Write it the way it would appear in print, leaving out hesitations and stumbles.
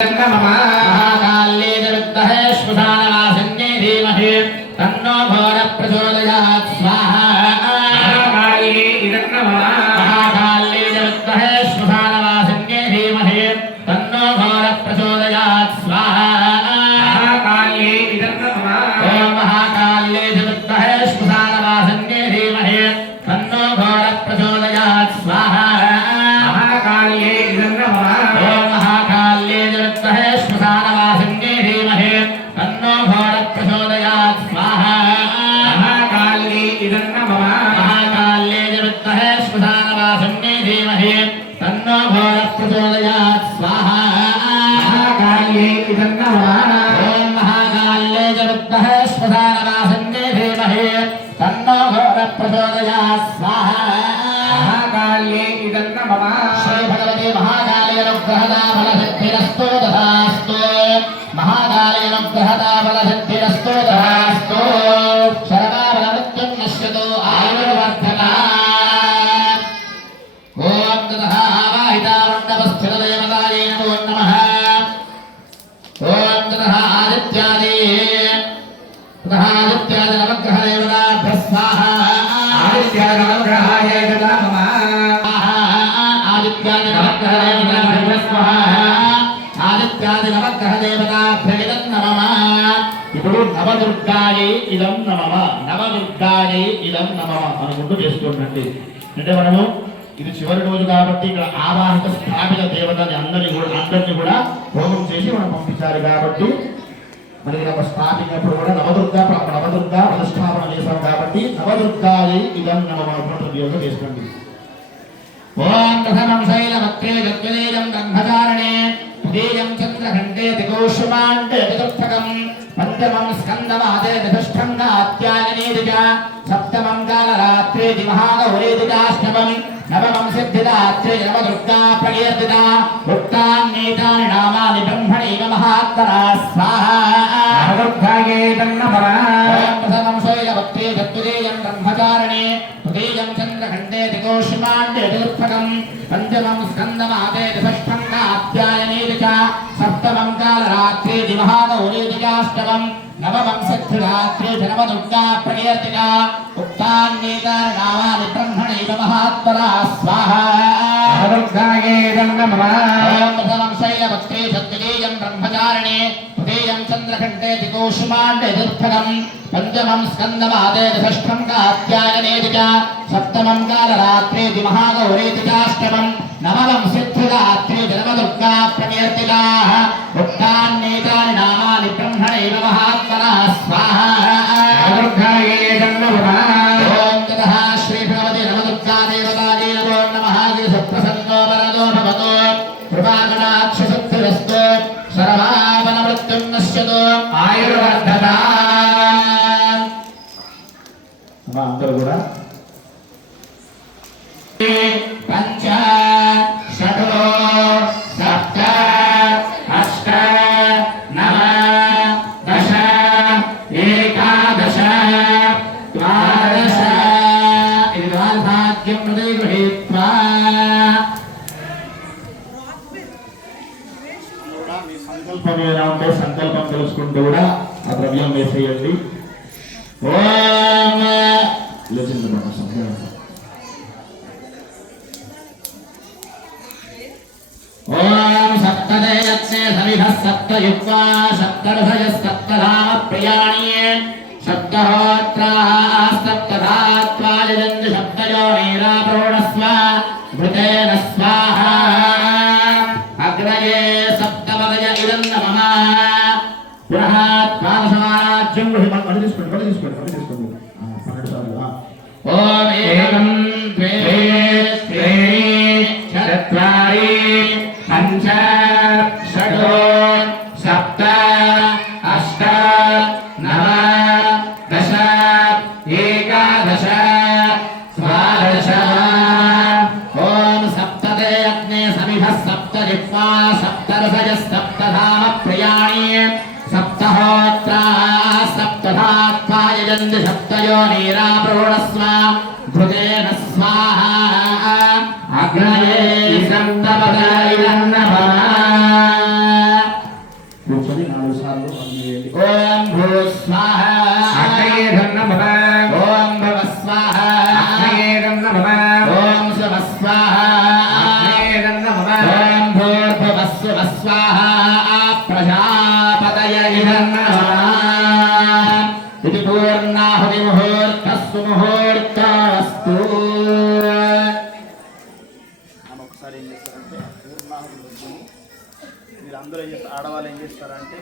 महाकाल्ये विद्महे श्मशानवासिन्ये धीमहि तन्नो घोरः प्रचोदयात् स्वाहा। महाकाल्ये विद्महे श्मशानवासिन्ये धीमहि तन्नो घोरः प्रचोदयात् स्वाहा। ओम महाकाल्ये विद्महे श्मशानवासिन्ये धीमहि तन्नो घोरः प्रचोदयात् स्वाहा। महाकाल्ये श्मशानवासिन्ये धीमहि तन्नो घोरः प्रचोदयात् स्वाहा। महाकाल्ये विद्महे श्मशानवासिन्ये धीमहि तन्नो घोरः प्रचोदयात् स्वाहा। महाकाल्ये ओम महाकाल्ये विद्महे श्मशानवासिन्ये धीमहि तन्नो घोरः प्रचोदयात् स्वाहा। महाकाल्ये श्री भगवती महाकाली अनुग्रहदा फलसिद्धिरस्तु तथास्तु। महाकाली अनुग्रहदा फलसिद्धिरस्तु तथास्तु। शरणाबलमृत्युं नश्यतो आयुर्वर्धका। ओम ततः आवाहितामण्डपस्थितदेवतायै नमो नमः। ओम ततः आदित्यादि नवग्रहदेवताभ्यः स्वाहा। आदित्यादिनवग्रहाय नमः। आदित्यादि नवग्रहदेवताभ्यः नमः। ఇప్పుడు నవదుర్గాయై ఇదం నమః, నవదుర్గాయై ఇదం నమః అనుకుంటూ చేసుకోండి. అంటే మనము ఇది చివరి రోజు కాబట్టి ఇక్కడ ఆవాహిత స్థాపిత దేవతని అందరినీ కూడా హోమం చేసి మనం పంపించాలి. కాబట్టి మనకి స్థాపించినప్పుడు కూడా నవదుర్గా ప్రతిష్టాపన చేశాం కాబట్టి నవదుర్గాయై ఇదం నమః అనుకుంటూ చేసుకోండి. ఓం ప్రథమం శైలవక్త్రే జగ్జలేయం బ్రహ్మచారణే ద్వితీయం చంద్రఘంటే దిగోష్మాంటే చతుర్థకం పంచమం స్కందమాదే చతుష్టం నాత్యాయనేది చ సప్తమం కాలరాత్రేది మహాగౌరేది చాష్టమం నవమం సిద్ధిదాత్రే నవదుర్గా ప్రకీర్తితా ఉక్తాన్నేతాని నామాని బ్రహ్మణైవ మహాత్మనా స్వాహా. నవదుర్గాయై నమః. ఓం ప్రథమం శైలవక్త్రే జగ్జలేయం బ్రహ్మచారణే ద్వితీయం చంద్రఘంటే దిగోష్మాంటే చతుర్థకం పంచమం స్కందమాదే చతుష్టం నాత్యాయనేది చ సప్తమం కాలరాత్రేది మహాగౌరేది చాష్టమం నవమం సిద్ధిదాత్రేది నవదుర్గా ప్రకీర్తితా ఉక్తాన్నేతాని నామాని బ్రహ్మణైవ మహాత్మనా స్వాహా. నవదుర్గాయై నమః. ఓం ప్రథమం శైలవక్త్రే ద్వితీయం బ్రహ్మచారిణే తృతీయం చంద్రఘంటే దిగోష్మాంటే చతుర్థకం పంచమం స్కందమాదే షష్ఠం కాత్యాయనేది చ సప్తమం కాలరాత్రేది మహాగౌరేది చాష్టమం నవమం సిద్ధిదాత్రేది నవదుర్గా ప్రకీర్తితా ఉక్తాన్నేతాని నామాని బ్రహ్మణైవ మహాత్మనా స్వాహా. నవదుర్గాయై నమః. ఓం తతః శ్రీ భగవతి నవదుర్గా దేవతాయై నమో నమః. సుప్రసన్నో వరదో భవతో కృపాకటాక్షసిద్ధిరస్తు సర్వాపనమృత్యుం నశ్యతో ఆయుర్వర్ధతా. అందరూ కూడా పంచ షడో సప్త అష్ట నవ దశ ఏకాదశ ద్వాదశ ఇది భాగ్యం హృదయ గృహీత్వా మీ సంకల్పం ఏదైనా ఉంటే సంకల్పం తెలుసుకుంటూ కూడా ఆ ద్రవ్యం వేసేయండి. ఓం ఓం సప్తదేయత్నే సవిధః సప్తయుక్తా సప్తర్షయః సప్తధామ ప్రియాణి సప్తహోత్రాః సప్తధాత్వాయజన్య శబ్దయోనిరాప్రోణస్వ భృతేన స్వాహా. అగ్రయే సప్తపదయ ఇదం నమః. పునః పాదసమారాజ్యం తీసుకోండి. ఓం ఏకం ద్వే త్రీణి చత్వారి పంచ షడో సప్త అష్ట నవ దశ ఏకాదశ ద్వాదశ. ఓం సప్తదే అగ్నే సమిధః సప్తజిహ్వా సప్తరసయః సప్తధామ ప్రియాణి సప్తహోత్రాః సప్తధాత్వాయజన్య శబ్దయోనిరాప్రోణస్వ భృతేన స్వాహా. అగ్నయే సప్తపదాయ నమః. కూర్చొని 4 సార్లు వేయండి. ఓం భూ స్వాహ ఓం భవ స్వాహ ఓం శివ స్వాహ ఓం భూర్భువ స్వ స్వాహ ప్రజాపతయే నమః. ఇది పూర్ణాహుతి ముహూర్తస్సు ముహూర్తస్తు. ఒకసారి ఏం చేస్తారంటే పూర్ణాహుతి మీరు అందరూ ఏం చేస్తారు, ఆడవాళ్ళు ఏం చేస్తారంటే